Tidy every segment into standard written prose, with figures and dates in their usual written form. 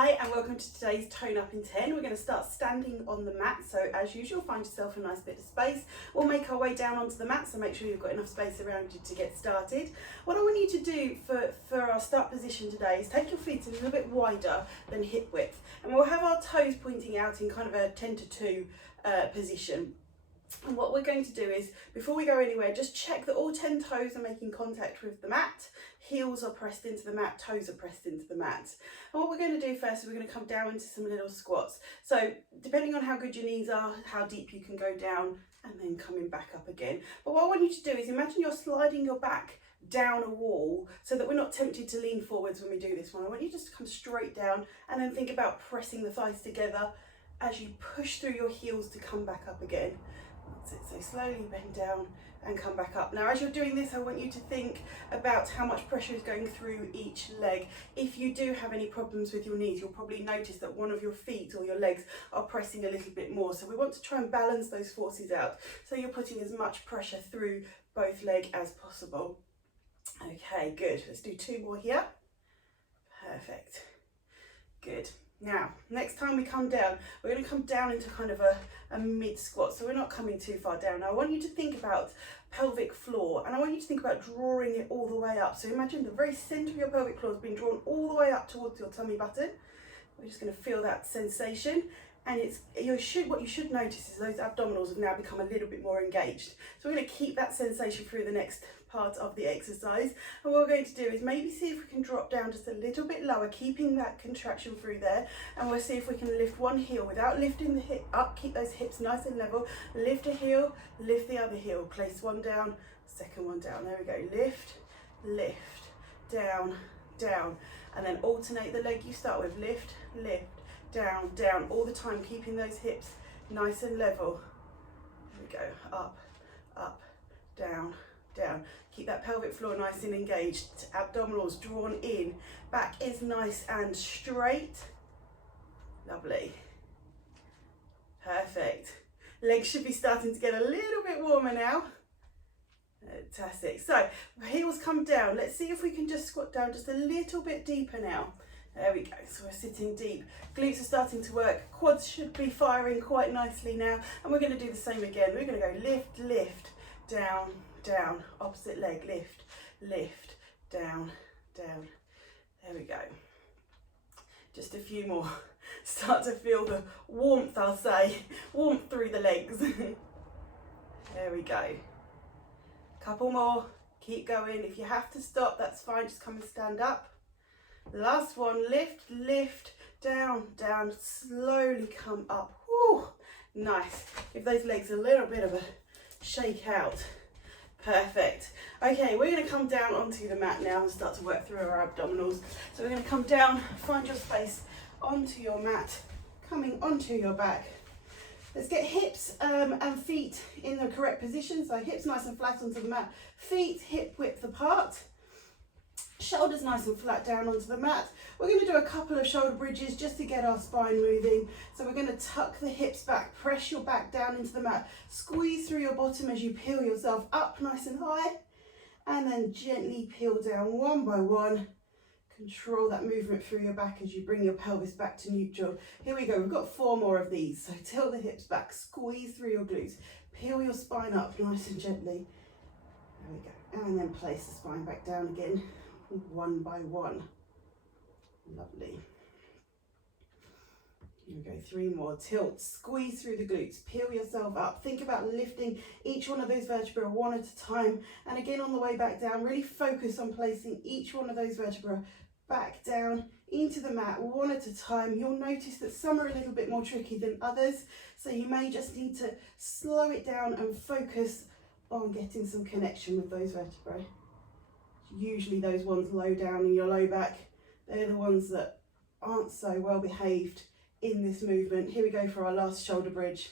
Hi and welcome to today's Tone Up in 10. We're going to start standing on the mat, so as usual find yourself a nice bit of space. We'll make our way down onto the mat, so make sure you've got enough space around you to get started. What I want you to do for our start position today is take your feet a little bit wider than hip width, and we'll have our toes pointing out in kind of a 10 to 2 position. And what we're going to do is, before we go anywhere, just check that all 10 toes are making contact with the mat, heels are pressed into the mat, toes are pressed into the mat. And what we're going to do first is we're going to come down into some little squats. So depending on how good your knees are, how deep you can go down, and then coming back up again. But what I want you to do is imagine you're sliding your back down a wall so that we're not tempted to lean forwards when we do this one. I want you just to come straight down and then think about pressing the thighs together as you push through your heels to come back up again. That's it. So slowly bend down and come back up. Now as you're doing this, I want you to think about how much pressure is going through each leg. If you do have any problems with your knees, you'll probably notice that one of your feet or your legs are pressing a little bit more. So we want to try and balance those forces out, so you're putting as much pressure through both legs as possible. Okay, good. Let's do 2 more here. Perfect. Good. Now, next time we come down, we're going to come down into kind of a mid squat, so we're not coming too far down. Now I want you to think about pelvic floor, and I want you to think about drawing it all the way up. So imagine the very centre of your pelvic floor has been drawn all the way up towards your tummy button. We're just going to feel that sensation, and what you should notice is those abdominals have now become a little bit more engaged. So we're going to keep that sensation through the next part of the exercise, and what we're going to do is maybe see if we can drop down just a little bit lower, keeping that contraction through there, and we'll see if we can lift one heel without lifting the hip up. Keep those hips nice and level. Lift a heel, lift the other heel, place one down, second one down. There we go. Lift, lift, down, down, and then alternate the leg you start with. Lift, lift, down, down, all the time, keeping those hips nice and level. There we go. Up, up, down, down. Keep that pelvic floor nice and engaged. Abdominals drawn in. Back is nice and straight. Lovely. Perfect. Legs should be starting to get a little bit warmer now. Fantastic. So heels come down. Let's see if we can just squat down just a little bit deeper now. There we go. So we're sitting deep. Glutes are starting to work. Quads should be firing quite nicely now. And we're going to do the same again. We're going to go lift, lift, down, down, opposite leg, lift, lift, down, down. There we go. Just a few more. Start to feel the warmth, I'll say, warmth through the legs. There we go. Couple more. Keep going. If you have to stop, that's fine. Just come and stand up. Last one. Lift, lift, down, down. Slowly come up. Woo, nice. Give those legs a little bit of a shake out. Perfect. Okay, we're going to come down onto the mat now and start to work through our abdominals. So we're going to come down, find your space onto your mat, coming onto your back. Let's get hips and feet in the correct position. So hips nice and flat onto the mat, feet hip width apart, shoulders nice and flat down onto the mat. We're going to do a couple of shoulder bridges just to get our spine moving. So we're going to tuck the hips back, press your back down into the mat, squeeze through your bottom as you peel yourself up nice and high, and then gently peel down one by one. Control that movement through your back as you bring your pelvis back to neutral. Here we go, we've got 4 more of these. So tilt the hips back, squeeze through your glutes, peel your spine up nice and gently. There we go, and then place the spine back down again, one by one. Lovely. Here we go, 3 more. Tilt, squeeze through the glutes, peel yourself up. Think about lifting each one of those vertebrae one at a time. And again, on the way back down, really focus on placing each one of those vertebrae back down into the mat one at a time. You'll notice that some are a little bit more tricky than others, so you may just need to slow it down and focus on getting some connection with those vertebrae. Usually those ones low down in your low back, they're the ones that aren't so well behaved in this movement. Here we go for our last shoulder bridge.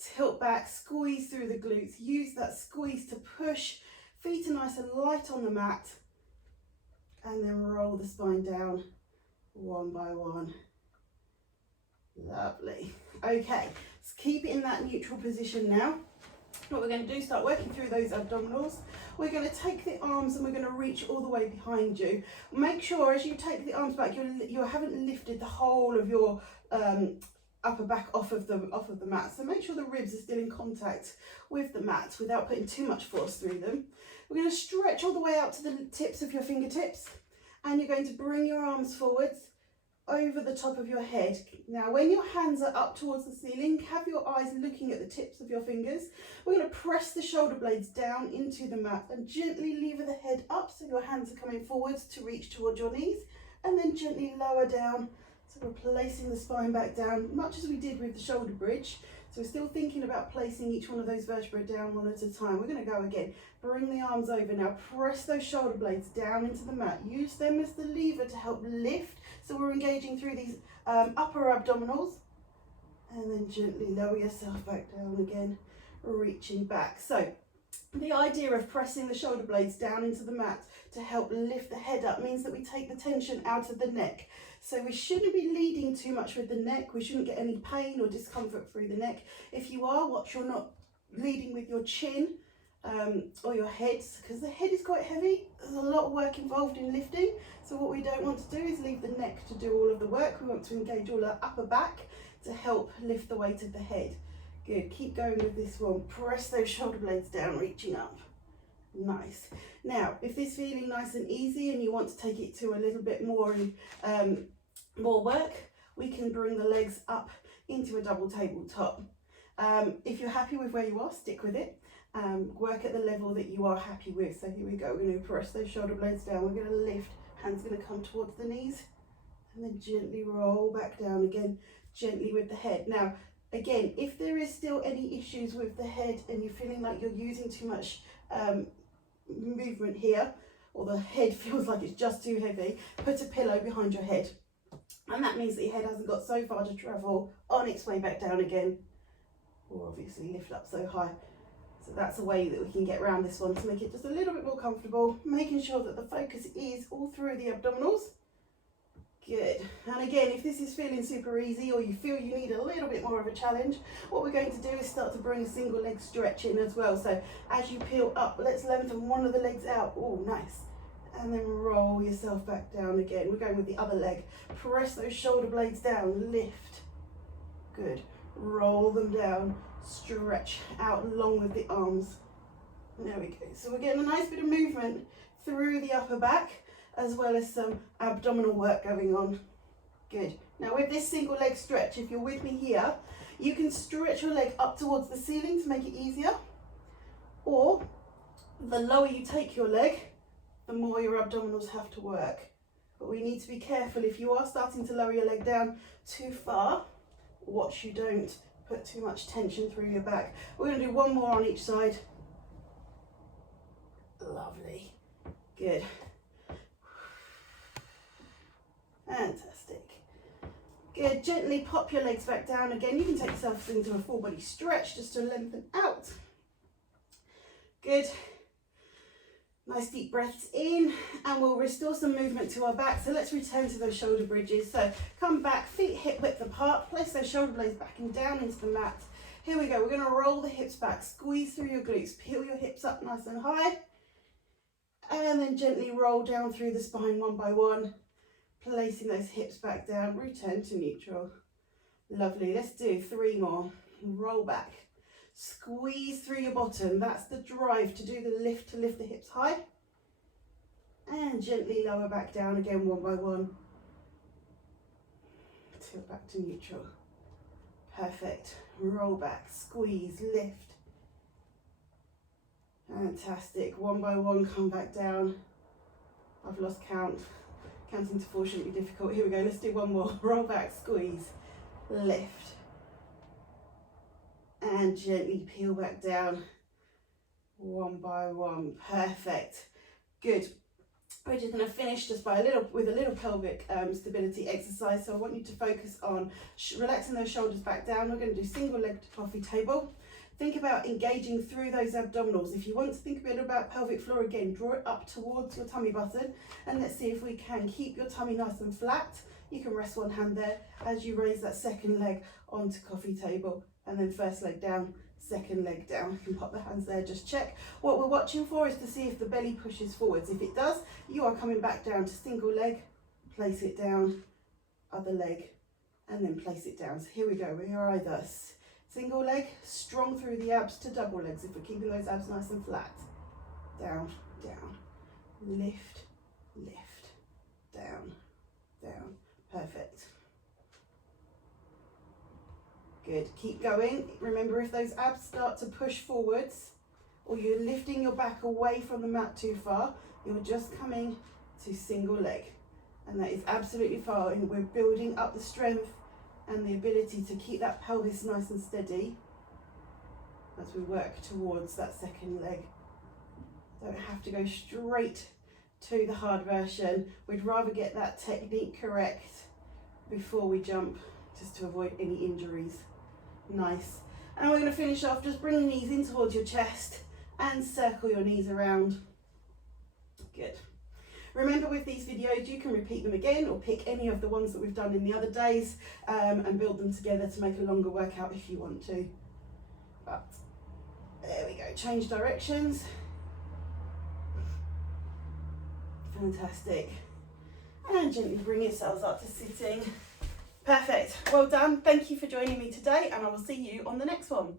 Tilt back, squeeze through the glutes, use that squeeze to push. Feet are nice and light on the mat, and then roll the spine down one by one. Lovely. Okay, let's keep it in that neutral position now. What we're going to do, start working through those abdominals. We're going to take the arms and we're going to reach all the way behind you. Make sure as you take the arms back, you haven't lifted the whole of your upper back off of the mat. So make sure the ribs are still in contact with the mat without putting too much force through them. We're going to stretch all the way out to the tips of your fingertips, and you're going to bring your arms forwards over the top of your head. Now when your hands are up towards the ceiling, have your eyes looking at the tips of your fingers. We're going to press the shoulder blades down into the mat and gently lever the head up so your hands are coming forwards to reach towards your knees, and then gently lower down. So we're placing the spine back down, much as we did with the shoulder bridge. So we're still thinking about placing each one of those vertebrae down one at a time. We're going to go again. Bring the arms over now. Press those shoulder blades down into the mat. Use them as the lever to help lift. So we're engaging through these upper abdominals. And then gently lower yourself back down again, reaching back. So the idea of pressing the shoulder blades down into the mat to help lift the head up means that we take the tension out of the neck. So we shouldn't be leading too much with the neck. We shouldn't get any pain or discomfort through the neck. If you are, watch you're not leading with your chin or your head, because the head is quite heavy. There's a lot of work involved in lifting. So what we don't want to do is leave the neck to do all of the work. We want to engage all our upper back to help lift the weight of the head. Good, keep going with this one. Press those shoulder blades down, reaching up. Nice. Now, if this is feeling nice and easy and you want to take it to a little bit more work, we can bring the legs up into a double tabletop. If you're happy with where you are, stick with it. Work at the level that you are happy with. So here we go. We're going to press those shoulder blades down. We're going to lift. Hands going to come towards the knees, and then gently roll back down again, gently with the head. Now, again, if there is still any issues with the head and you're feeling like you're using too much movement here, or the head feels like it's just too heavy, put a pillow behind your head. And that means that your head hasn't got so far to travel on its way back down again, or obviously lift up so high. So that's a way that we can get around this one to make it just a little bit more comfortable, making sure that the focus is all through the abdominals. Good. And again, if this is feeling super easy or you feel you need a little bit more of a challenge, what we're going to do is start to bring a single leg stretch in as well. So as you peel up, let's lengthen one of the legs out. Oh, nice. And then roll yourself back down again. We're going with the other leg. Press those shoulder blades down, lift. Good. Roll them down, stretch out long with the arms. There we go. So we're getting a nice bit of movement through the upper back, as well as some abdominal work going on. Good. Now with this single leg stretch, if you're with me here, you can stretch your leg up towards the ceiling to make it easier, or the lower you take your leg, the more your abdominals have to work. But we need to be careful. If you are starting to lower your leg down too far, watch you don't put too much tension through your back. We're going to do one more on each side. Lovely. Good. Fantastic. Good. Gently pop your legs back down again. You can take yourself into a full body stretch just to lengthen out. Good. Nice deep breaths in, and we'll restore some movement to our back. So let's return to those shoulder bridges. So come back, feet hip width apart, place those shoulder blades back and down into the mat. Here we go. We're going to roll the hips back, squeeze through your glutes, peel your hips up nice and high, and then gently roll down through the spine one by one, placing those hips back down. Return to neutral. Lovely. Let's do 3 more. Roll back. Squeeze through your bottom. That's the drive to do the lift, to lift the hips high. And gently lower back down again one by one. Tilt back to neutral. Perfect. Roll back, squeeze, lift. Fantastic. One by one, come back down. I've lost count. Counting to 4 shouldn't be difficult. Here we go. Let's do one more. Roll back, squeeze, lift. And gently peel back down one by one. Perfect. Good. We're just going to finish just by with a little pelvic stability exercise. So I want you to focus on relaxing those shoulders back down. We're going to do single leg to coffee table. Think about engaging through those abdominals. If you want to think a bit about pelvic floor again, draw it up towards your tummy button, and let's see if we can keep your tummy nice and flat. You can rest one hand there as you raise that second leg onto coffee table, and then first leg down second leg down. You can pop the hands there, just check. What we're watching for is to see if the belly pushes forwards. If it does, you are coming back down to single leg, place it down, other leg, and then place it down. So here we go, we are either single leg, strong through the abs, to double legs if we're keeping those abs nice and flat. Down, down, lift, lift, down, down. Perfect. Good, keep going. Remember, if those abs start to push forwards or you're lifting your back away from the mat too far, you're just coming to single leg. And that is absolutely fine. We're building up the strength and the ability to keep that pelvis nice and steady as we work towards that second leg. Don't have to go straight to the hard version. We'd rather get that technique correct before we jump, just to avoid any injuries. Nice. And we're going to finish off, just bring the knees in towards your chest and circle your knees around. Good. Remember, with these videos you can repeat them again or pick any of the ones that we've done in the other days and build them together to make a longer workout if you want to. But there we go, change directions. Fantastic. And gently bring yourselves up to sitting. Perfect. Well done. Thank you for joining me today, and I will see you on the next one.